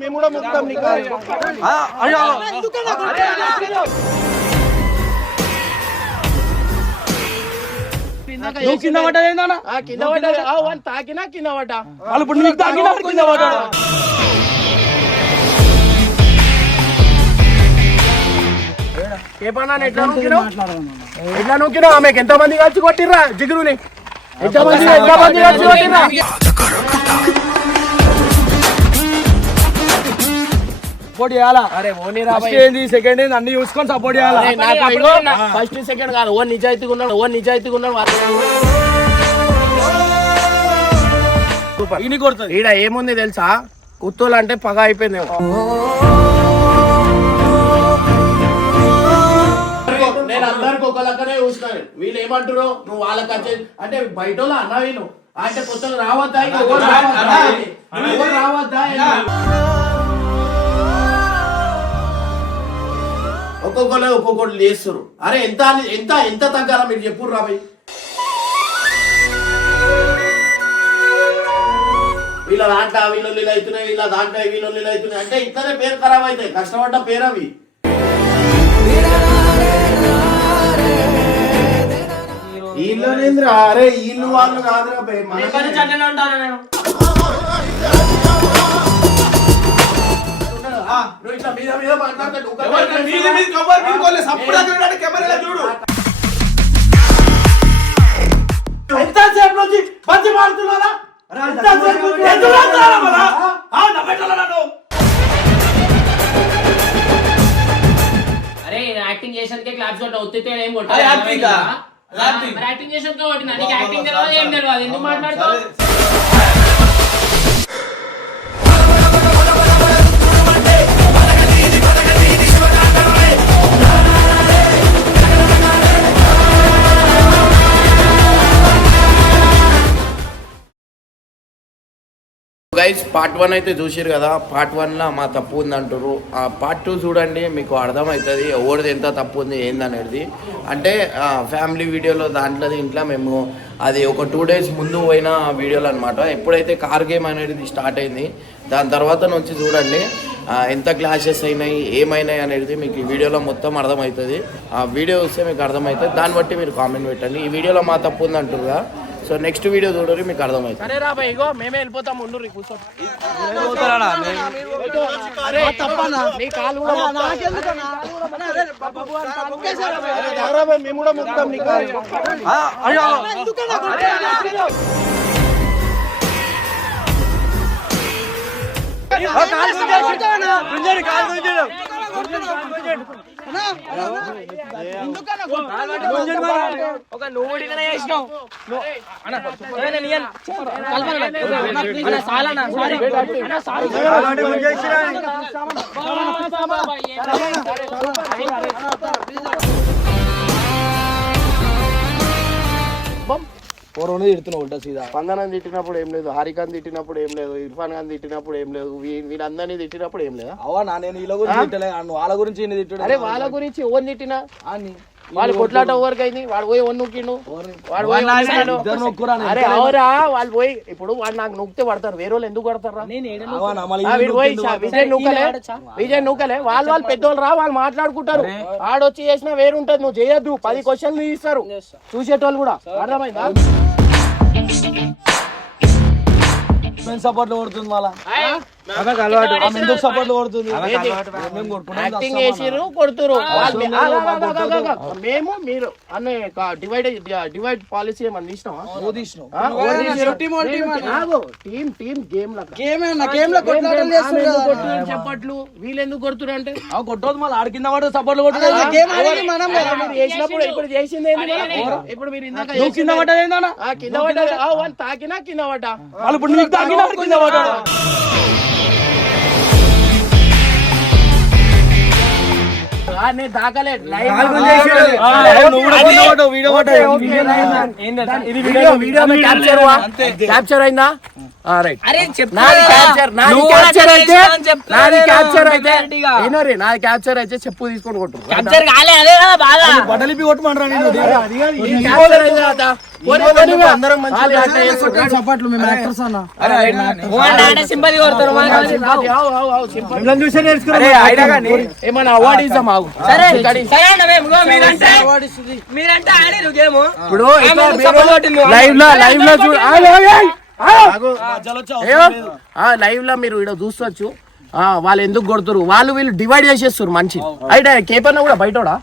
మేము కూడా నువ్వు కింద కింద పడ్డా వాళ్ళు తాకినా కింద పడ్డా? వాళ్ళు ఇప్పుడు నీకు కింద ఎట్లా నూకినావు ఎట్లా నూకినావు ఆమెకి ఎంత మంది కలిసి కొట్టిర్రా? జిగురుని. ఎంత మంది ఎంత మంది కలిసి కొట్టిర్రా? సపోర్ట్ చేయాలా? అరే ఓనీ ఫస్ట్ ఏంది సెకండ్ ఏంది అన్ని చూసుకొని సపోర్ట్ చేయాలా? ఫస్ట్ సెకండ్ కాదు ఓ నిజాయితీగా ఉన్నాడు ఓ నిజాయితీగా ఉన్నాడు ఇని కొడుతుంది. ఈడ ఏముంది తెలుసా? కుత్తూలు అంటే పగ అయిపోయిందేమో. నేను అందరికి ఒక లెక్కనే వీళ్ళు ఏమంటారు నువ్వు వాళ్ళకి వచ్చే అంటే బయట వాళ్ళు అన్న వీళ్ళు. అంటే కొత్తలు రావద్దా? రావద్దా? ఒక్కొక్కరు ఒక్కొక్కరు లేస్తారు అరే ఎంత ఎంత ఎంత తగ్గాలా మీరు చెప్పుర్రు రాబోయ్ వీళ్ళ దాంట్లో వీళ్ళు వీళ్ళు అవుతున్నాయి వీళ్ళ దాంట్లో వీళ్ళు వీళ్ళు అవుతున్నాయి. అంటే ఇట్లనే పేరు ఖరాబ్ అవుతాయి. కష్టపడ్డ పేరు అవి వీళ్ళనేంద్రా? అరే వీళ్ళు వాళ్ళు కాదురా బే, మన- ఆ, నువ్వు ఇట్లా మీద మీద మాట్లాడతా, నువ్వు ఎంతసేపు నుంచి బతి మారుతున్నారా ఎంతసేపు నుంచి ఎందుకు మారుతున్నారా మళ్ళా? ఆ, నవ్వెట్టాలా నన్ను? అరే యాక్టింగ్ చేసానికే క్లాప్స్ కొట్ట ఒత్తితే ఏం కొట్ట అది acting ఆ? అది acting. మరి యాక్టింగ్ చేసానికే కొట్టినా? నీకు యాక్టింగ్ తెలియదు ఏం తెలియదు ఎందుకు మాట్లాడతావు? గైస్ పార్ట్ వన్ అయితే చూసారు కదా? పార్ట్ వన్లో మా తప్పు ఉంది అంటారు ఆ పార్ట్ టూ చూడండి మీకు అర్థమవుతుంది ఎవరిది ఎంత తప్పు ఉంది ఏందనేది. అంటే ఫ్యామిలీ వీడియోలో దాంట్లో ఇంట్లో మేము అది ఒక టూ డేస్ ముందు పోయిన వీడియోలు అనమాట ఎప్పుడైతే కార్ గేమ్ అనేది స్టార్ట్ అయింది దాని తర్వాత నుంచి చూడండి ఎంత క్లాషెస్ అయినాయి ఏమైనాయి అనేది మీకు ఈ వీడియోలో మొత్తం అర్థమవుతుంది ఆ వీడియో వస్తే మీకు అర్థమవుతుంది దాన్ని బట్టి మీరు కామెంట్ పెట్టండి. ఈ వీడియోలో మా తప్పు ఉంది అంటారుగా సో నెక్స్ట్ వీడియో చూడరు మీకు అర్థమవుతుంది సరే రా ఇగో మేమే వెళ్ళిపోతాం ముందు కూర్చో అరే తప్పనా నీ కాలు ఒక నువ్వు చేసినావు నువ్వు- పోరోని తిడుతున్నావు ఉంటా సీదా. స్పందనం తిట్టినప్పుడు ఏం లేదు హారికాన్ తిట్టినప్పుడు ఏం లేదు ఇర్ఫాన్ ఖాన్ తిట్టినప్పుడు ఏం లేదు వీ- వీళ్ళందరినీ తిట్టినప్పుడు ఏం లేదా? అవా నా నేను వీళ్ళ గురించి తిట్టలే నువ్వు వాళ్ళ గురించి ఈయన తిట్టడు అరే వాళ్ళ గురించి ఎవరిని తిట్టినా? అని. వాళ్ళు కొట్లాట ఎవరికి అయింది వాడు పోయి ఎవరు నొక్కిండు? వాడు పోయి నొక్కిండు? అరే అవరా వాళ్ళు పోయి ఇప్పుడు వాడు నాకు నొక్కితే పడతారు. వేరే వాళ్ళు ఎందుకు పడతారా ఆ, వీడు పోయి చా- విజయ్ నూకలే విజయ్ నూకలే వాళ్ళు వాళ్ళు పెద్దోళ్ళు రా వాళ్ళు మాట్లాడుకుంటారు. ఆడొచ్చి చేసినా వేరు ఉంటది. నువ్వు చేయొద్దు. పది క్వశ్చన్లు ఇస్తారు. చూసేటోళ్ళు కూడా. అర్థమైందా? సపోర్ట్లో కొడుతుంది మళ్ళా ఎందుకు సపోర్ట్ కొడుతుంది? యాక్టింగ్ కొడుతురు ఆగు. మేము మీరు అనే డివైడ్ డివైడ్ పాలసీ ఏమన్నా తీసినావా? నువ్వు తీసినావు? ఆ, ఎవరు తీసిర్రు? ఆగు. టీం టీం గేమ్ లెక్క. గేమ్ నా గేమ్లో గేమ్ గేమ్. ఆమె ఎందుకు కొడుతున్నారు చెప్పట్లు? వీళ్ళు ఎందుకు కొడుతున్నారు అంటే కొట్టదు మళ్ళీ. ఆడి కింద పడు సపోర్ట్లో కొట్టదు ఇప్పుడు చేసింది? ఇప్పుడు మీరు ఇందాక నువ్వు కింద పడ్డది ఏందన్నా? ఆ, కింద పడ్డా ఆ, వాళ్ళు తాకినా కింద పడ్డా? వాళ్ళు ఇప్పుడు కింద పడ్డాడు. క్యాప్చర్ క్యాప్చర్ అయిందా? క్యాప్చర్ నాది క్యాప్చర్ అయితే చెప్పు తీసుకొని. ఏమన్నా అవార్డు మీరంటే లైవ్లో లైవ్లో చూడు. లైవ్లో మీరు ఇక్కడ చూస్తొచ్చు ఆ, వాళ్ళు ఎందుకు కొడుతురు వాళ్ళు వీళ్ళు డివైడ్ చేసేస్తారు మంచి అయితే కేపన్న కూడా బయటోడా?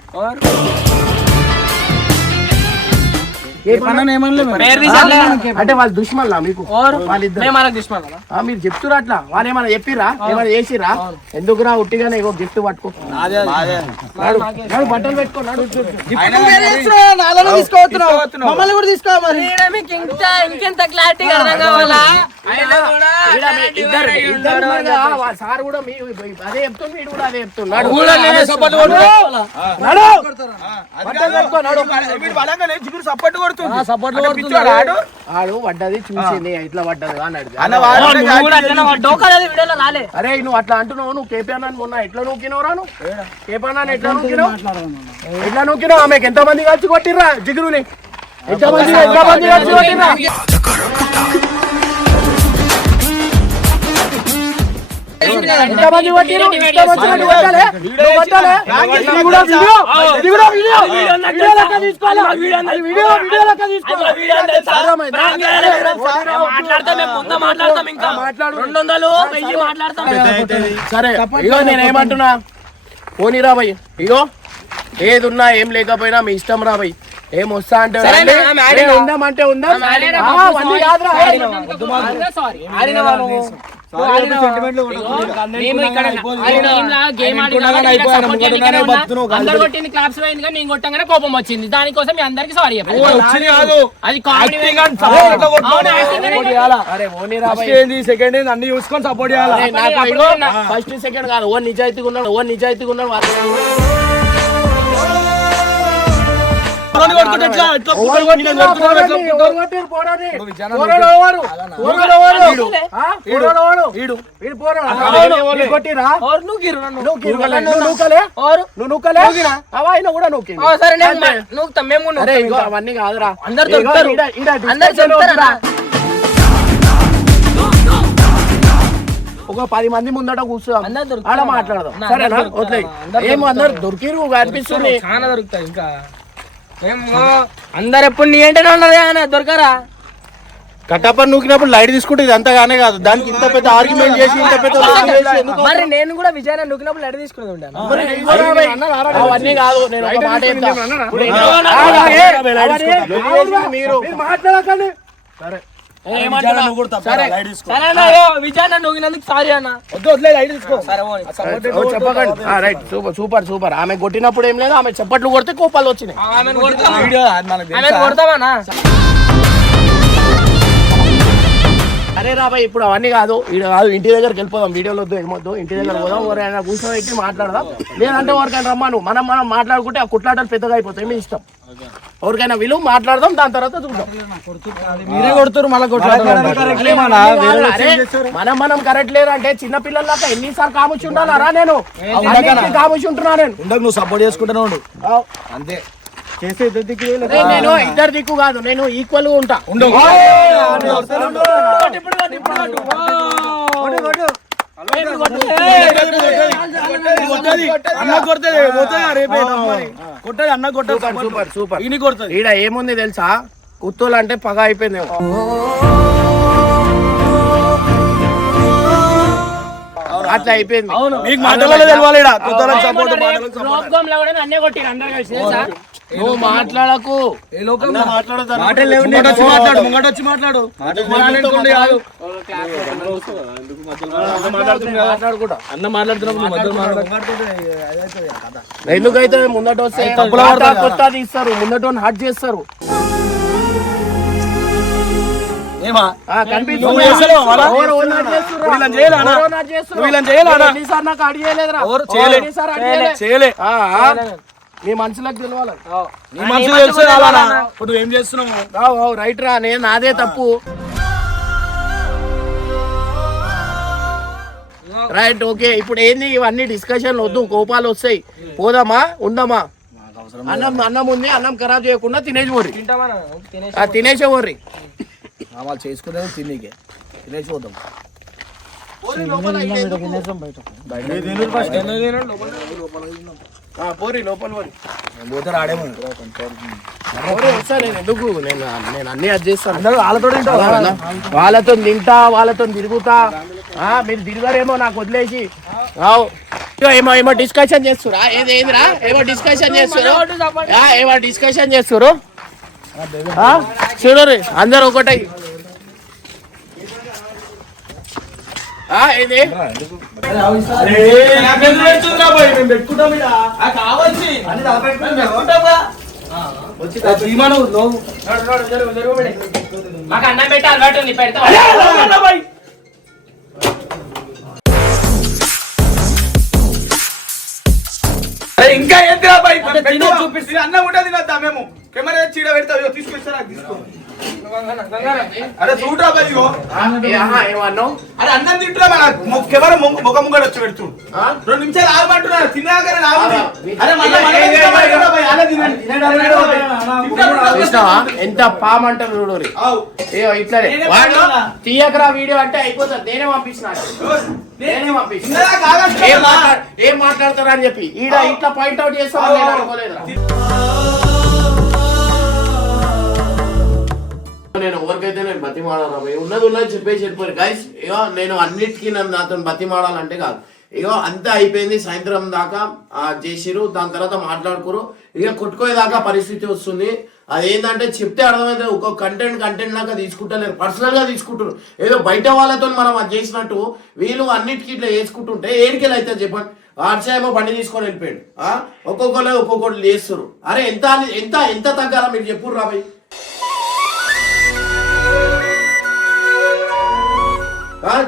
అంటే వాళ్ళు మీకు? మీరు చెప్తురా అట్లా? వాళ్ళు ఏమైనా చెప్పిరా ఏమైనా చేసిరా ఎందుకురా ఉట్టిగానే ఇగో గిఫ్ట్ పట్టుకో? బట్టలు పెట్టుకో నాడు. నాలోనే తీసుకోవస్తున్నావు. మమ్మల్ని కూడా తీసుకో మరి? ఈడ మీకు ఇంకా ఇంకెంత క్లారిటీ అర్థం కావాలా? ఆయన కూడా ఈడ మీ ఇద్దరు ఇద్దరు ఉన్నారు కదా, వా- సార్ కూడా మీ అదే చెప్తుంది వీడు కూడా అదే చెప్తున్నాడు కూడా నేనే support కొడతా. నాడు. బట్టలు పెట్టుకో, నాడు. సపోర్ట్ ఆడు? పడ్డది చూసింది ఇట్లా పడ్డది అని అడిగి ఓ, నువ్వు కూడా అట్లనే పడ్డావు కదా అది వీడియోలో రాలే. అరే నువ్వు అట్లా అంటున్నావు నువ్వు కేపీ అన్న మొన్న ఎట్లా నూకినవురా నువ్వు? కేపీ అన్న ఎట్లా నూకినావు? ఎట్లా నూకినావు? ఆమెకి ఎంత మంది కలిసి కొట్టిర్రా? జిగురుని. ఎంత మంది ఎంత మంది కలిసి కొట్టిర్రా? కొట్టాలే నువ్వు కొట్టాలే ఇది కూడా వీడియో ఇది కూడా వీడియో. వీడియో లెక్క తీసుకోవాలి. వీడియో వీడియో లెక్క తీసుకోవాలి. సరే ఇగో నేను ఏమంటున్నా? పోనీరా భయ్. ఇగో ఏది ఉన్నా ఏం లేకపోయినా మీ ఇష్టం రా భయ్. ఏం వస్తా అంటే. ఏ ఉందాం. మేము ఇక్కడ గేమ్ అందరు కొట్టింది క్లాప్స్ పోయింది కానీ నేను కొట్టంగానే కోపం వచ్చింది. దానికోసం మీ అందరికి సారీ అది సెకండ్ ఏంది అన్ని చూసుకొని సపోర్ట్ చేయాలి? ఫస్ట్ సెకండ్ కాదు. ఓ నిజాయితీగా ఉన్నాడు ఓ నిజాయితీగా ఉన్నాడు అవన్నీ కాదురా. అందరు దొరుకుతారు. అందరు దొరుకుతారా? ఒక పది మంది ముందట దొరుకుతారా? ఆడ మాట్లాడదాం. సరేనా. దొరుకుతారా? ఏమో అందరు దొరికిరు అనిపిస్తుంది చాలా దొరుకుతాయి ఇంకా. అందరు ఎప్పుడు నీ ఏంటనే ఉన్నది ఆయన దొరకరా? కట్టప్ప నూకినప్పుడు లైట్ తీసుకుంటే ఇది అంతగానే కాదు. దానికి ఇంత పెద్ద ఆర్గ్యుమెంట్ చేసి ఇంత పెద్ద లొల్లి చేసి ఎందుకు? మరి నేను కూడా విజయన నొక్కినప్పుడు లెడ తీసుకునేది ఉంటాను. అవన్నీ కాదు నేను ఒక మాట చెప్తా. మీరు మాట్లాడకండి. సరే. Super super super. ఆమె కొట్టినప్పుడు ఏం లేదు ఆమె చప్పట్లు కొడితే కోపాలు వచ్చినాయి. అరే రాబాయ్ ఇప్పుడు అవన్నీ కాదు ఈడ కాదు ఇంటి దగ్గరికి వెళ్ళిపోదాం. వీడియోలో వద్దు ఏమొద్దు ఇంటి దగ్గర పోదాం ఎవరైనా కూర్చోబెట్టి మాట్లాడదాం. లేదంటే ఎవరికైనా రమ్మను. మనం మనం మాట్లాడుకుంటే ఆ కుట్లాటలు పెద్దగా అయిపోతాయి. మీ ఇష్టం? ఎవరికైనా విలువ మాట్లాడదాం దాని తర్వాత చూద్దాం. మీరే కొడుతారు మళ్ళీ మనం మనం కరెక్ట్ లేదు అంటే చిన్న పిల్లల్లాగా ఎన్నిసార్లు కాముచ్చి ఉండాలరా నేను? కాముచ్చి ఉంటున్నా నేను. ఉండకు నువ్వు సపోర్ట్ చేసుకుంటానే ఉండు. అవ్. అంతే. చేసే నేను ఇద్దరు దిక్కు కాదు నేను ఈక్వల్గా ఉంటా. ఉండవు అన్న కొడుతుంది రేపే కొట్టది అన్న కొట్టదు సూపర్ సూపర్. ఈయన కొడుతుంది. ఈడ ఏముంది తెలుసా? కుత్తోలు అంటే పగ అయిపోయిందేమో. అట్లా అయిపోయింది. మీకు మాటలలో తెలవాలి ఈడ. కొత్తలకు సపోర్ట్ మాటలకు సపోర్ట్ కొట్టిరు అందరు కలిసి నువ్వు మాట్లాడకు. ఏ లోకం? మాటలు లేవు ముంగట వచ్చి మాట్లాడు అన్న మాట్లాడుతున్నప్పుడు నువ్వు మధ్యలో మాట్లాడు. ఎందుకైతే ముందట వస్తే కొత్త తీస్తారు ముందట హట్ చేస్తారు. చేయాలా. నీ మనసు తెలుసు అలానా ఇప్పుడు నువ్వు ఏం చేస్తున్నావు? అవు, అవు, రైట్ రా నేను నాదే తప్పు. Right okay. ఇప్పుడు ఏంది? ఇవన్నీ డిస్కషన్ వద్దు కోపాలు వస్తాయి. పోదామా? ఉందామా అన్నం అన్నం ఉంది అన్నం ఖరాబ్ చేయకుండా తినేసి పోర్రి. తినేసి పోర్రి. వాళ్ళు చేసుకునేది తిన్నీకే తినేసి ఆ, పోరి లోపల పోరి పోతారు ఆడేమో పోరి వస్తా నేను ఎందుకు? నేను నేను అన్ని అది చేస్తాను. అందరూ వాళ్ళతో? వాళ్ళతో తింటా వాళ్ళతో తిరుగుతా. ఆ, మీరు తిరగరేమో నాకు వదిలేసి. ఇగో ఏమో ఏమో డిస్కషన్ చేస్తురా ఏది ఏదిరా? ఏమో డిస్కషన్ చేస్తురు ఏమో డిస్కషన్ చేస్తురు ఆ, చూడరు అందరు ఒకటై ఆ, ఏది మాకు అన్నం పెట్టి అలవాటు ఉంది పెడతా ఇంకా బాయ్ పెట్టు చూపిస్తుంది అన్న ఉంటుంది తినద్దా మేము? కెమెరా చీడ పెడతావు తీసుకొస్తారా తీసుకో. అరే చూడరా ఏమన్నావు అరే అన్నం తింటున్నా మన కెమెరా ముఖం ముంగడు వచ్చి పెడుతూ. ఆ? రెండు నిమిషాలు అరే ఎంత పామంటారు చూడరు. ఇట్లనే. పంపిస్తున్నా. తీయకరా వీడియో అంటే అయిపోతుంది. నేనే పంపించిన నేనే పంపించిన తిన్నదాకా ఆగచ్చు ఏం మాట్లాడతారా అని చెప్పి. ఈడ ఇట్లా పాయింట్ అవుట్ చేస్తాను నేను అనుకోలేదురా. ఉన్నది ఉన్నది చెప్పేసి చెప్పారు. గైస్ ఇగో నేను అన్నిటికీ నన్ను నాతో బతిమాడాలంటే కాదు. ఇగో అంతా అయిపోయింది. సాయంత్రం దాకా చేసిరు దాని తర్వాత మాట్లాడుకోరు ఇక కొట్టుకోయేదాకా పరిస్థితి వస్తుంది. అదేంటంటే చెప్తే అర్థమైతే ఒక కంటెంట్ కంటెంట్ దాకా తీసుకుంటలేరు. పర్సనల్గా తీసుకుంటారు ఏదో బయట వాళ్ళతో మనం అది చేసినట్టు వీళ్ళు అన్నిటికీ ఇట్లా వేసుకుంటుంటే ఏడికెళ్ళి అయితే చెప్పండి. ఆర్చేమో బండి తీసుకొని వెళ్ళిపోయాడు. ఒక్కొక్కరు ఒక్కొక్కరు చేస్తారు అరే ఎంత అని- ఎంత ఎంత తగ్గాలా మీరు చెప్పుర్రు రాబోయ్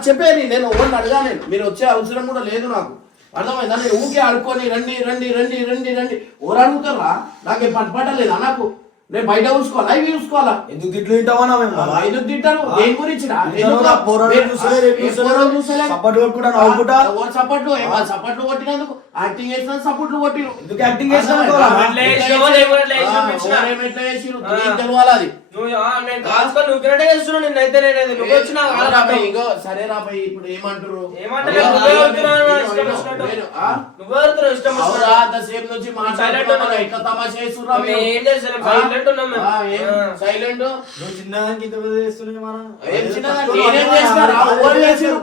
చెప్పేది నేను ఎవరిని అడగా నేను మీరు వచ్చే అవసరం కూడా లేదు నాకు. అర్థమైందా? నేను ఊకే ఆడుకొని రండి రండి రండి రండి రండి. ఎవరు అడుగుతారా? నాకేం పట్టలేదా నాకు? నేను బయట చూసుకోవాలా ఇవి చూసుకోవాలా ఎందుకు తిట్లు తింటామన్నా మేము? ఎందుకు తింటారు? దేని గురించి ఏం ఏ? సపోర్ట్ నవ్వుకుంటా. సపోర్ట్లు ఏం సపోర్ట్లు కొట్టినందుకు? యాక్టింగ్ చేసిన సపోర్ట్లు కొట్టిరు. ఎందుకు యాక్టింగ్? అనుకోవాలా? ఎట్లా చేసిరు? ఏం తెలవాలి అది? సరే ఇప్పుడు ఏమంటారు. అంతసేపు నుంచి. సైలెంట్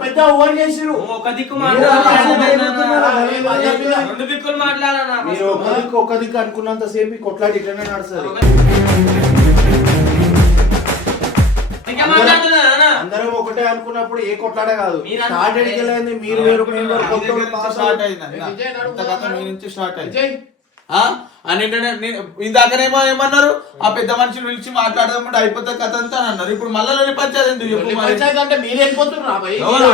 పెద్ద? ఓవర్. నువ్వు ఒక దిక్కు? రెండు దిక్కులు మీరు ఒక దిక్కు ఒక దిక్కు అనుకున్నంత సేపు ఈ కొట్లాట ఇట్లనే నడుస్తుంది. ఇంకా అందరం ఒకటే అనుకున్నప్పుడు ఏ కొట్లాట కాదు. స్టార్ట్ వెళ్ళింది మీరు వేరు స్టార్ట్. అయింది స్టార్ట్? అని ఏంటంటే నేను ఇందాకనేమో ఏమన్నారు? ఆ పెద్ద మనుషులు పిలిచి మాట్లాడదామంటే అయిపోతే కథ అంతా అని అన్నారు. ఇప్పుడు మళ్ళీ వెళ్ళి పంచాయతీ ఎందుకు చెప్పు మరి? పంచాయతీ అంటే మీరు? ఎవరు?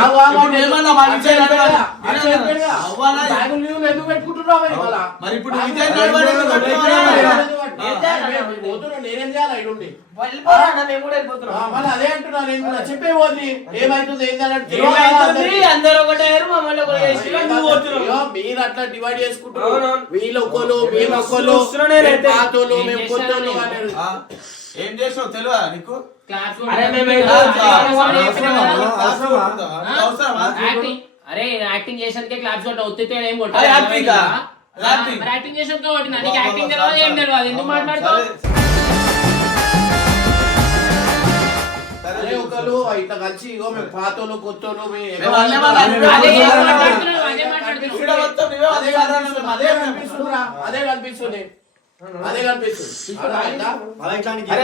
మీరు ఇప్పుడు విజయ్ పోతున్నా, నేనేం చేయాలి మళ్ళీ అదే అంటున్నా నేను కూడా. చెప్పే పోతుంది ఏమైతుంది మీరు అట్లా డివైడ్. వీళ్ళు మేము పాతోళ్ళు ఏం మేము చేశాను కొత్తోళ్ళు నేను? అనేది ఆ? ఏం చేసినావు తెలియదా నీకు? క్లాస్ అరే? యాక్టింగ్ చేసానికే క్లాప్స్ ఒత్తితే ఏం కొట్ట అది యాక్టింగ్ ఆ? యాక్టింగ్. మరి యాక్టింగ్ చేసాక కొట్టిన నీకు యాక్టింగ్ తెలియదు ఏం తెలియదు ఎందుకు మాట్లాడతావు అరే ఒకరు ఇట్లా కలిసి ఇగో మేము మన అన్నీ అదే. కనిపిస్తుంది? అదే కనిపిస్తుంది. అదే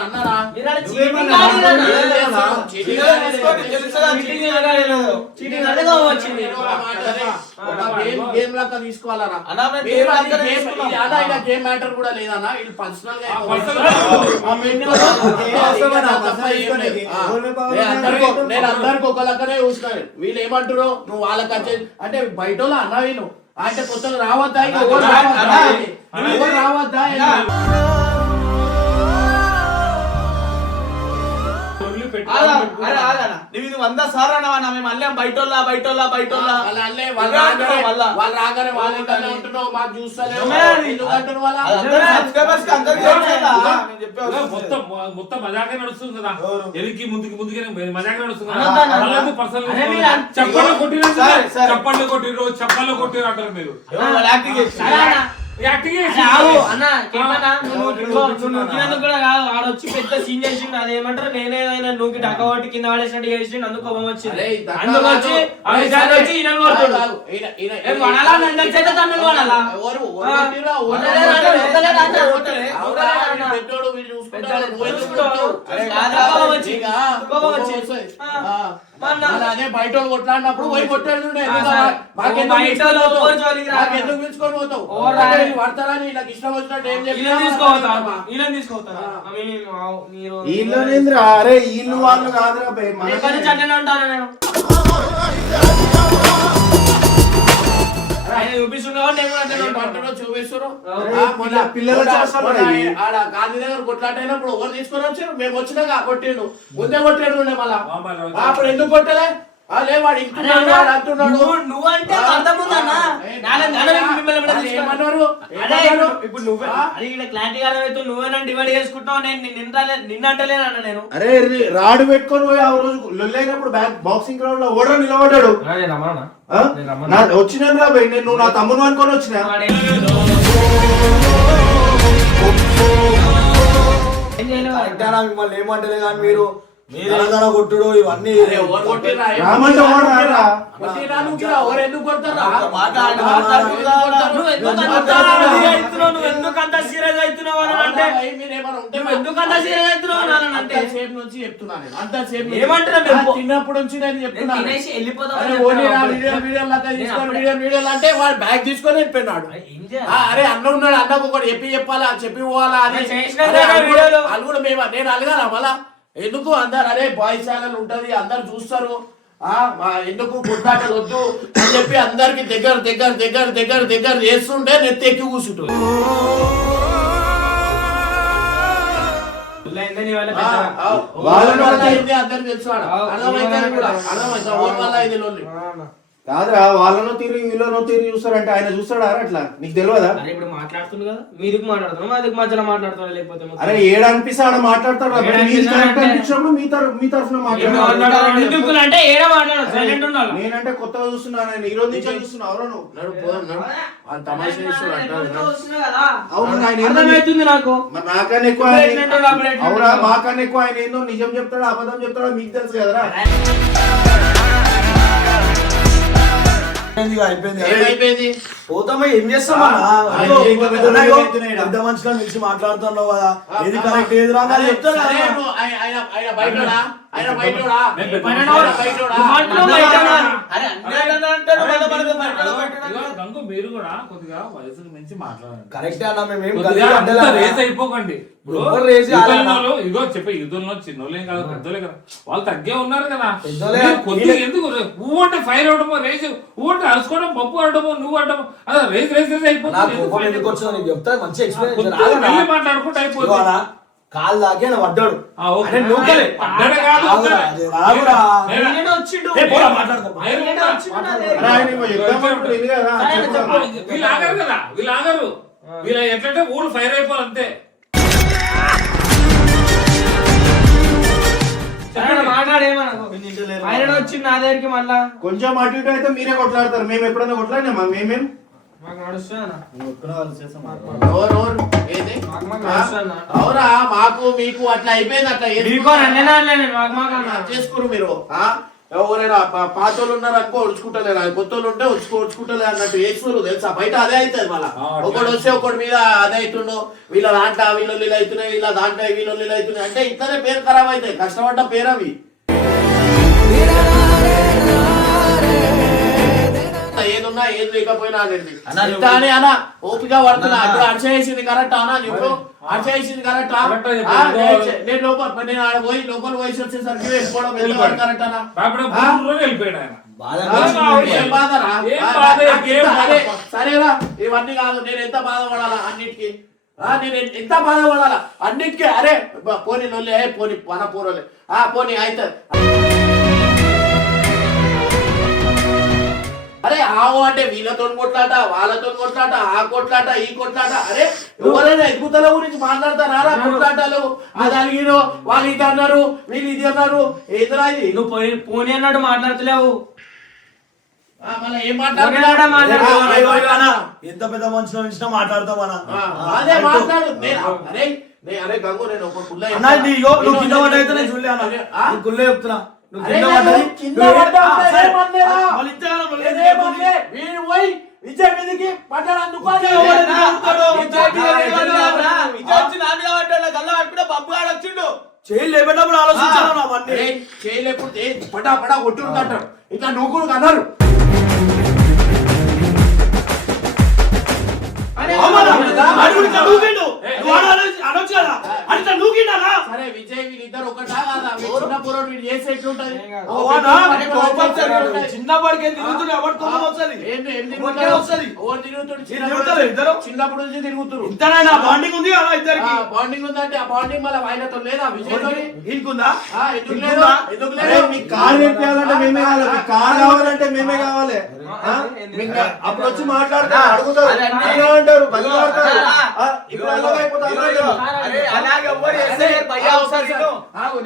అన్నానా గేమ్ లాగా గేమ్ మ్యాటర్ కూడా లేదన్నా. పర్సనల్గా నేను అందరికీ ఒక లెక్కనే చూసినాను వీళ్ళు ఏమంటారు నువ్వు వాళ్ళకి వచ్చే అంటే బయట అన్నా వీళ్ళు? అంటే కొత్తగా రావద్దా? రావద్దా? నువ్వు ఇది వంద సార్లు అన్నావా మేము అల్లాం బయటోళ్ళ బయటోళ్ళ బయటోళ్ళ? వాళ్ళ రాగానే. వాళ్ళు ఉంటున్నావు మాకు. ఎందుకు ఇదిగో అవసరం మొత్తం. మొత్తం మజాకే నడుస్తుంది కదా? ఎలికి ముందుకి ముందుకే మజాకే నడుస్తుంది చప్పట్లు కొట్టిరు? సరే, సరే. చప్పట్లు కొట్టిరు? చప్పట్లు కొట్టిరు అంటారు మీరు. నొక్కినందుకు కూడా కాదు. ఆడొచ్చి పెద్ద సీన్ చేసిండు. నేనేదైనా కొట్టి కింద పడేసినట్టు చేసిండు. అందుకు కోపం వచ్చింది. అందుకు వచ్చి ఈయన బయట కొట్లాడినప్పుడు పోయి కొట్టాడు ఎందుకు పిలుచుకొని పోతావు? వీళ్ళనేంద్రా అరే వీళ్ళు వాళ్ళు కాదురా పిల్లల. ఆడ గాంధీ దగ్గర కొట్లాటైనప్పుడు ఎవరు తీసుకొని వచ్చారు మేము వచ్చినాక కొట్టిండు. ముందే కొట్టాడు మళ్ళా అప్పుడు ఎందుకు కొట్టలే? అరే రాడు పెట్టుకొని పోయి ఆ రోజు లొల్లైనప్పుడు బాక్సింగ్ గ్రౌండ్లో ఓడో నిలబడ్డాడు. వచ్చినాను రా నేను నువ్వు నా తమ్ముడు అనుకొని వచ్చినా. మిమ్మల్ని ఏమంటలే కానీ మీరు తెలంగాణ కొట్టుడు ఇవన్నీ అవుతున్నావు? సీరియస్ అని అంటే అవుతున్నావు అని నుంచి చెప్తున్నా నేను. అంతసేపు నుంచి. ఏమంటున్నా మేము? ఆ, తిన్నప్పటి నుంచి నేను నేను చెప్తున్నా తినేసి వెళ్ళిపోదాం అరే అని ఓడిరా చెప్తున్నా. వీడియో వీడియోలు అంతా నేను తీసుకొని అప్పుడే- వీడియో వీడియోలు అంటే వాడు బ్యాగ్ తీసుకొని వెళ్ళిపోయినాడు అరే, అన్న ఉన్నాడు అన్నకు ఒకటి చెప్పి చెప్పాలా చెప్పి పోవాలా అని. కూడా- మేము నేను అడగాల మళ్ళా ఎందుకు అందరు అరే బాయ్స్ ఛానల్ ఉంటది అందరు చూస్తారు. ఎందుకు గుడ్డాటలు వద్దు? అని చెప్పి అందరికి దగ్గర దగ్గర దగ్గర దగ్గర దగ్గర చేస్తుంటే నెత్తి ఎక్కి కూర్చుంటుంది. వాళ్ళ వల్ల అయింది అందరికి తెలుసు అర్థమైతే కూడా? అర్థమైతే ఓన్ వల్ల అయింది. కాదురా వాళ్ళనో తీరు వీళ్ళనో తీరు చూస్తారంటే ఆయన చూస్తాడా అట్లా? నీకు తెలియదా అరే ఇప్పుడు మాట్లాడుతుంది కదా. మీదికి మాట్లాడుతున్నాం మాదికి మధ్యలో మాట్లాడుతున్నా లేకపోతే. అరే ఏడ అనిపిస్తే ఆడ మాట్లాడతాడు అనిపించినప్పుడు మీ తరఫు మీ తరఫున మాట్లాడాలి? మాట్లాడాలి? ఎందుకు అంటే ఏడ మాట్లాడు సైలెంట్ ఉండాలి? నేనంటే కొత్తగా చూస్తున్నా నేను ఈ రోజు నుంచి చూస్తున్నా ఎవరో నువ్వు? తమాషా. అవును ఆయన అర్థమవుతుంది నాకు. మరి నాకన్నా ఎక్కువ? అవునా? మాకన్నా ఎక్కువ ఆయన ఏందో నిజం చెప్తాడు అబద్ధం చెప్తాడో మీకు తెలుసు కదరా? అయిపోయింది పోతామా? ఏం పెద్ద మనుషులను పిలిచి మాట్లాడుతున్నావు కదా. ఏది కరెక్ట్ ఏది అని చెప్తాను ఆయన- బయటోడా? గంగు మీరు కూడా కొద్దిగా వయసుకు మించి మాట్లాడండి. కరెక్టే అన్న మేమేం. రేస్ అయిపోకండి. రేస్ యుద్ధంలో చెప్పే చిన్నోళ్ళేం కాదు పెద్దోళ్ళే కదా. వాళ్ళు తగ్గే ఉన్నారు కదా. కొద్దిగా ఎందుకు ఊ అంటే ఫైర్ అవడమో రేస్ ఊ అంటే అరుచుకోవడం పప్పు అవడమో నువ్వు అవడమో అదే రేస్ రేస్ రేస్ అయిపోతుంది. మాట్లాడుకుంటే అయిపోతుంది కాలు దాకి ఆయన పడ్డాడు. కాదు. వీళ్ళు ఎట్లంటే ఊరు ఫైర్ అయిపోవాలి అంతే. ఆయన వచ్చిండు నా దగ్గరికి మళ్ళా. కొంచెం అటు ఇటు అయితే మీరే కొట్లాడతారు. మేము ఎప్పుడైనా కొట్లాడినామా? మేమేం? మాకు? మాకు అట్లా అయిపోయింది అట్లా మీకో నన్నేనా అనలే నేను, మాకు మాకు అన్న. చేసుకోరు మీరు. ఆ? ఎవరైనా పాత వాళ్ళు ఉన్నారు అనుకో ఉడుచుకుంటలేరు అది కొత్త వాళ్ళు ఉంటే ఉడుచుకో ఉడుచుకుంటలేరు అన్నట్టు వేసుకోరు తెలుసా? బయట అదే అవుతుంది మళ్ళా. ఒకటి వస్తే ఒకటి మీద అదే అవుతుండో. వీళ్ళ దాంట్లో వీళ్ళు వీళ్ళు అవుతున్నాయి వీళ్ళ దాంట్లో వీళ్ళు వీళ్ళు అవుతున్నాయి అంటే ఇట్లనే పేరు ఖరాబ్ అవుతాయి. కష్టపడ్డ పేరు అవి. ఏదున్నా ఏది లేకపోయినా అనేది. ఇంత అని అన్న ఓపిక పడుతున్నా. ఇప్పుడు అర్చ చేసింది కరెక్ట్ అన్నా చెప్పు. అర్చ చేసింది కరెక్ట్. నేను లోపల నేను ఆడ పోయి లోపల వయసు వచ్చేసరికి వెళ్ళిపోవడం కరెక్ట్ అన్నా? వెళ్ళిపోయాడు ఆయన. సరేరా ఇవన్నీ కాదు. నేను ఎంత బాధపడాలా అన్నిటికీ? నేను ఎంత బాధపడాలా అన్నిటికీ? అరే పోనీ లొల్లి ఏ పోనీ మన పూరోలే ఆ పోనీ అవుతుంది అరే ఆవు అంటే వీళ్ళతో కొట్లాట వాళ్ళతో కొట్లాట ఆ కొట్లాట ఈ కొట్లాట. అరే ఎవరైనా ఎదుగుదల గురించి మాట్లాడతారా? కొట్లాటలు. అది అడిగిరో వాళ్ళు ఇది అన్నారు వీళ్ళు ఇది అన్నారు. ఏదిరా ఇది? నువ్వు పోయి పోనీ అన్నట్టు మాట్లాడతలేవు. మాట్లాడతావు. ఎంత పెద్ద మనుషుల నుంచి మాట్లాడతాం అన్న? ఆ, అదే మాట్లాడు. నేను అరే నేను అరే గంగు నేను ఒక నేను చూడలే గుళ్ళే చెప్తున్నా. నువ్వు నువ్వు-. వీడు పోయి విజయ్ మీదకి పడ్డాడందుకు అని ఎవరు ఎందుకు అడుగుతాడు? విజయ్ మీదకి పడ్డాడురా. ఇచ్చి నా మీద పడ్డాడు గల్ల పట్టుకుంటే బబ్బు అనొచ్చు కదా. సరే విజయ్ వీళ్ళిద్దరు ఒకటా కాదా? చిన్న పోరాడు వీడు చేసే ఎట్లుంటది. చిన్నప్పటికే ఎవరు వస్తుంది? వస్తుంది ఎవరు ఇద్దరు? చిన్నప్పటి నుంచి తిరుగుతురు ఇంతనైనా బాండింగ్ ఉంది అలా ఇద్దరికి? బాండింగ్ ఉందంటే ఆ బాండింగ్ మళ్ళీ ఆయనతో లేదా విజయ్ తోని ఇంకుందా ఆ, ఎందుకు లేదు? ఇంకుందా? ఎందుకు అరే లేదు మీకు కార్ నేర్పించాలంటే మేమే కావాలి. మీకు కార్ కావాలంటే మేమే కావాలి. అప్పుడు వచ్చి మాట్లాడతారు అడుగుతారు. అలా అంటారు బతిలాడతారు ఆ, ఇప్పుడు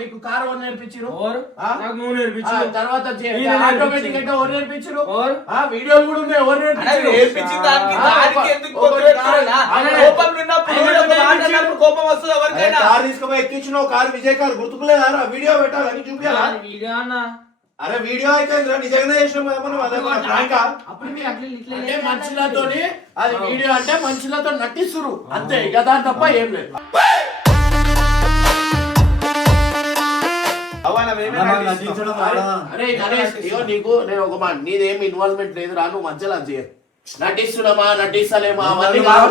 నీకు కారు నేర్పించారు. నువ్వు నేర్పించు ఆ, తర్వాత ఆటోమేటిక్. అంటే ఎవరు నేర్పించారు? వీడియోలు కూడా ఉన్నాయి ఎవరు నేర్పించారు? కోపం నేర్పించారు. వస్తుంది ఎవరికైనా? కార్ ఎక్కించినావు కార్ విజయ్ కార్ గుర్తుకులేదా? వీడియో పెట్టాలని చూపించాలా? అరే వీడియో అయితే రా, నిజంగానే చేసినాం మనం? అదే మన ప్రాంకా. అప్పుడు మీరు అట్లా ఇట్లా అంటే మనుషులతోని అది వీడియో అంటే మనుషులతో నటిస్తురు. అంతే ఇక దాని తప్ప ఏం లేదు? అరే గణేష్ ఇగో నీకు నేను ఒక మాట నీదేం ఇన్వాల్వ్మెంట్ లేదు రా నువ్వు మధ్యలో చేయకు. నటిస్తున్నామా నటిస్తలేమా అవన్నీ కాదు.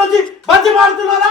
నుంచి మంచి మాడుతున్నారా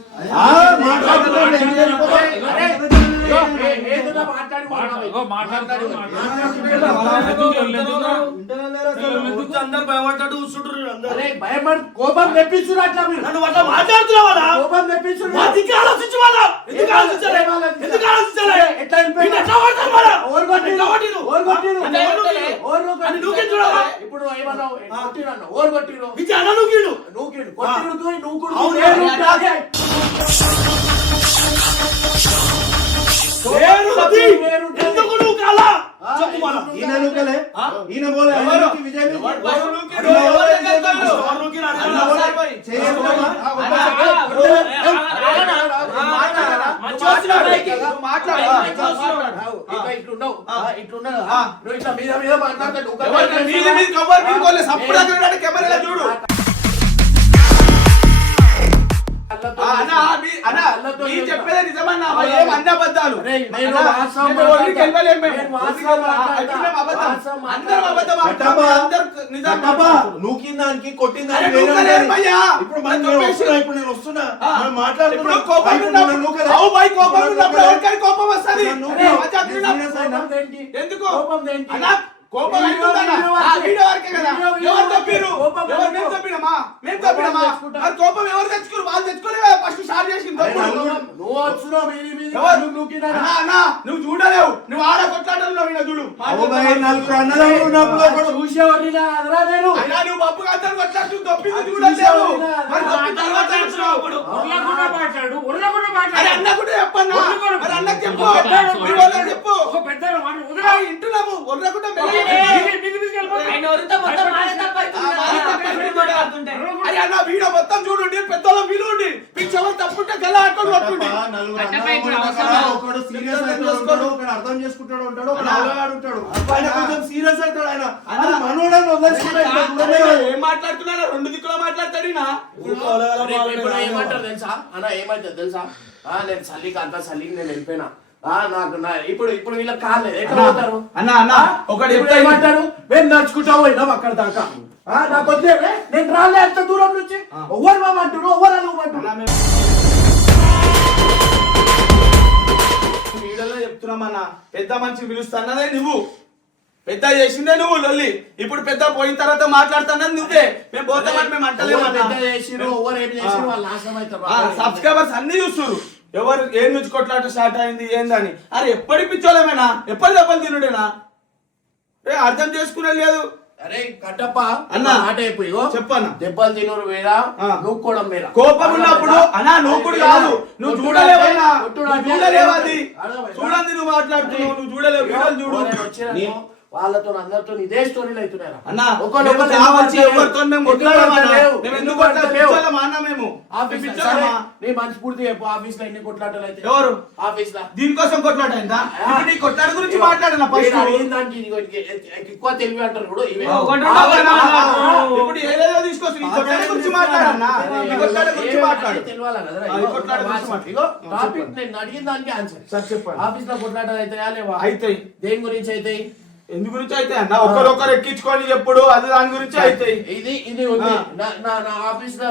అందరు అందరు. అరే భయపడి కోపం తెప్పిస్తున్నారు అట్లా మీరు నన్ను అట్లా మాట్లాడుతున్నావా కోపం వాళ్ళ. ఎందుకు ఆలోచించాలి? ఆలోచించాలి? ఎందుకు ఆలోచించాలి? ఎట్లా పడతారు? ఓరు? ఓరు? అని నువ్వు చూడవా? ఇప్పుడు ఏమన్నావు కొట్టిరన్న ఓరు కొట్టిరు విజయ్ అన్న నూకిండు. కొట్టిరు. తాగే. వేరు. ఎందుకు నువ్వు కాలా? చెప్పు వాళ్ళ. ఈయన నూకలే. ఈయన పోలే విజయ్ ఇట్లున్నావు. ఇట్లున్నావు. ఇట్లా మీద మీద మాట్లాడతాడు నువ్వు ఎవరికి చెప్పేదే నిజమన్నా ఏం అన్ని అబద్ధాలు అరే, నేను అన్న, వాస్తవం మేము ఎవరికి మాట్లాడతా. గెలవలేం మేము. నేను వాస్తవం ఎవరికి మాట్లాడతా. గెలవలేం. ఎప్పుడు మేము అబద్ధం. వాస్తవం మాట్లాడతా. అందరం అబద్ధం కట్టప్ప, ఆడుతున్నాం. అందరు నిజం కట్టప్ప, మాట్లాడుతున్నాం. నూకిన దానికి కొట్టిన అరే, దానికి వేరే నూకలేరు ఉంటుంది. భయ్యా. ఇప్పుడు ఇప్పుడు నేను వస్తున్నా. మనం మాట్లాడుతున్నాం. కోపం కోపం వస్తది? ఎందుకు కోపం వీడియో- వరకే. కదా. ఎవరు. తప్పిరు ఎవరు? మేము తప్పినమా? మేము కోపం తప్పినమా. మరి కోపం ఎవరు తెచ్చుకున్నారు? వాళ్ళు తెచ్చుకుని ఫస్ట్ స్టార్ట్ చేసింది. నువ్వు వచ్చినావు మీది మీది ఎవరు? నువ్వు నూకినానా? అన్నా, అన్నా, నువ్వు చూడలేవు. నువ్వు ఆడ కొట్లాడుతున్నావు ఈయన చూడు. నలుగురు అన్నదమ్ములు ఉన్నప్పుడు ఒకడు చూసేవాడినా అదరా నేను? అయినా నువ్వు పప్పు అందరు కొట్లాడుతూ తప్పింది చూడలేవు మరి తర్వాత. ఉర్లకుండా మాట్లాడు. ఉర్లకుండా మాట్లాడు. అన్న కూడా చెప్పన్నా. ఉర్లకుండా మరి అన్నకు చెప్పు. చెప్పు. ఒక పెద్ద ఇంటున్నాము. ఒర్రకుండా వీడియో మొత్తం చూడండి విలువండి తప్పుంటే ఆడుకొని? ఒకడు సీరియస్ ఒకడు అర్థం చేసుకుంటాడు ఉంటాడు ఒకడు అవగాడు ఉంటాడు ఆయన కొంచెం సీరియస్ అవుతాడు ఆయన. అది మనోడని. ఏం మాట్లాడుతున్నారా రెండు దిక్కులో ఏమంటారు తెలుసా? అన్న ఏమంటారు తెలుసా? ఆ, నేను చల్లికి అంతా చల్లికి నేను వెళ్ళిపోయినా. నాకు నా ఇప్పుడు ఇప్పుడు వీళ్ళకి కాలేదు ఎక్కడ అన్న, పోతారు? అన్న అన్న ఒకటి ఏమంటారు? మేము నడుచుకుంటా పోయినాం అక్కడ దాకా. నాకు వద్దే నేను రాలే అంత దూరం నుంచి. ఎవరు బామంటారు ఎవరు అనుకోమంటారు వీడియోలో చెప్తున్నామన్న పెద్ద మనిషి పిలుస్తానదే నువ్వు. పెద్ద చేసిందే నువ్వు లొల్లి. ఇప్పుడు పెద్ద పోయిన తర్వాత మాట్లాడుతున్నది నువ్వే. మేము పోతామని మేము అవుతారు. సబ్స్క్రైబర్స్ అన్ని చూస్తున్నారు ఎవరు ఏం నుంచి కొట్లాట స్టార్ట్ అయింది ఏందని? అరే ఎప్పటి పిచ్చోలేమేనా ఎప్పటి దెబ్బలు తినుడేనా? ఏ అర్థం చేసుకునే లేదు. అరే కట్టప్ప అన్న, మాట అయిపోయి చెప్పన్న. దెబ్బలు తినరు వేరా. నూక్కోవడం వేరా కోపం ఉన్నప్పుడు అన్నా నువ్వు కూడా కాదు. నువ్వు చూడలేవన్నా? నువ్వు చూడలేవు అది? చూడండి నువ్వు మాట్లాడుతున్నావు నువ్వు చూడలేవు. వీడియోలు చూడు. వచ్చిరనుకో, వాళ్ళతో అందరితో ఇదే స్టోరీలు అవుతున్నాయి పిచ్చోళ్ళమా? నీ మనస్ఫూర్తి చెప్పు ఆఫీస్లో ఎన్ని కొట్లాటలు అయితే. ఎవరు? ఆఫీస్లో దీనికోసం నీ కొట్లాడ గురించి మాట్లాడిన దానికి ఎక్కువ తెలివి అంటారు కూడా ఇప్పుడు ఏదేదో గురించి మాట్లాడన్నా కొట్లాట గురించి మాట్లాడు. టాపిక్. నేను అడిగిన దానికి ఆన్సర్ సార్ చెప్పండి. ఆఫీస్లో కొట్లాటలు అవుతాయా లేవా? అవుతాయి. దేని గురించి అవుతాయి? ఎందు గురించి అయితే? అన్న ఒకరొకరు ఎక్కించుకొని ఎప్పుడు అది దాని గురించి అవుతాయి ఇది ఇది ఉంది. నా- నా నా ఆఫీస్లో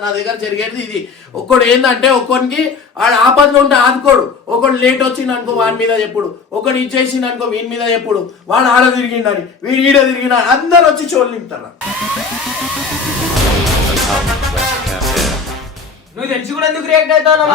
నా దగ్గర జరిగేది ఇది. ఒక్కడు ఏంటంటే ఒక్కడికి ఆపదలో ఉంటే ఆదుకోడు. ఒకడు లేట్ వచ్చింది అనుకో వాడి మీద చెప్పుడు ఒకడు ఇచ్చేసింది అనుకో వీని మీద చెప్పుడు వాడు ఆడ తిరిగిండని వీడు ఈడ తిరిగిన అందరు వచ్చి చోళ్ళు నింపుతారు. నువ్వు తెలిసి కూడా ఎందుకు రియాక్ట్ అవుతావు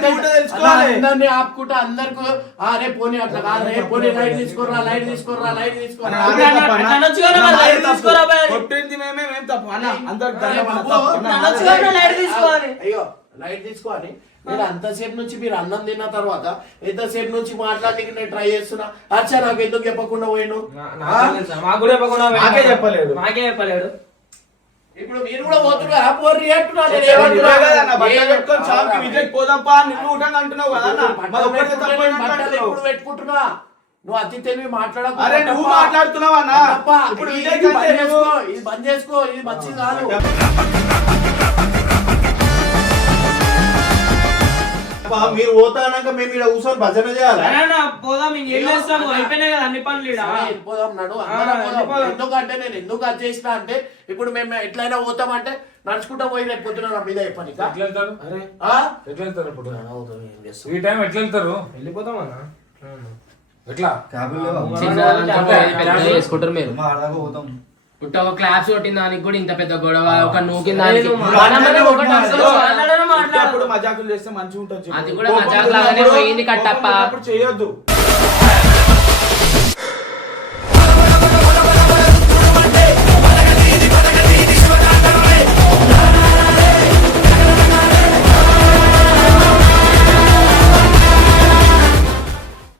అందరినీ ఆపుకుంటా అందరికి అరే పోనీ అట్లా కాదు రే పోనీ లైట్ తీసుకోరా లైట్ తీసుకోరా లైట్ తీసుకోరా అన్న, అట్లా అదే తప్పు అన్న. అట్లా అనొచ్చు కదా మరి, అన్న, లైట్ అదే తప్పు. తీసుకోరా బాయ్. కొట్టింది మేమే మేం తప్పు. అన్న అందరికి అరే దండం అన్న, బాబు, తప్పు. అన్న. అట్లా అనొచ్చు కదా, లైట్ తీసుకోవాలి? అయ్యో లైట్ తీసుకోవాలి. నేను అంతసేపు నుంచి మీరు అన్నం తిన్న తర్వాత ఎంతసేపు నుంచి మాట్లాడడానికి నేను ట్రై చేస్తున్నా? అచ్చా నాకు ఎందుకు చెప్పకుండా పోయిను ఆ? మాకు కూడా చెప్పకుండా మాకే చెప్పలేడు. మాకే చెప్పలేడు ఇప్పుడు మీరు కూడా పోతున్నా పోరు రియాక్ట్ ఇదే కదా అన్న, బట్టలు పెట్టుకొని షాప్కి విజయ్ పోదాంపా నిన్ను ఉంటాను అంటున్నావు కదా. ఎప్పుడు పెట్టుకుంటున్నా? నువ్వు అతి తెలివి మాట్లాడకు. నువ్వు. మాట్లాడుతున్నావు అన్న. ఇప్పుడు ఇది బంద్ చేసుకో. ఇది మంచిది కాదు. అబ్బా, మీరు పోతానాక మేము ఇక్కడ కూర్చొని భజన చేయాలి? పోదాం ఇంకేం చేస్తాము? అయిపోయినాయి కదా అన్ని పనులు నడు పోదాం. ఎందుకంటే నేను ఎందుకు అది చేసిన అంటే ఇప్పుడు మేము ఎట్లయినా పోతామంటే నడుచుకుంటా పోయి రేపు పొద్దున నా మీద చెప్పని ఎట్లా వెళ్తారు? ఎట్లా వెళ్తారు ఇప్పుడు? ఈ టైం ఎట్లా వెళ్తారు? వెళ్ళిపోతాం అన్న. ఎట్లా? చేసుకుంటారు మీరు. పుట్ట ఒక క్లాప్స్ కొట్టిన దానికి కూడా ఇంత పెద్ద గొడవ ఒక నూకిన దానికి. మజాకులు చేస్తే మంచిగా ఉంటుంది. అది కూడా మజాకులాగానే ఉన్నప్పుడు- పోయింది కట్టప్ప. చేయొద్దు.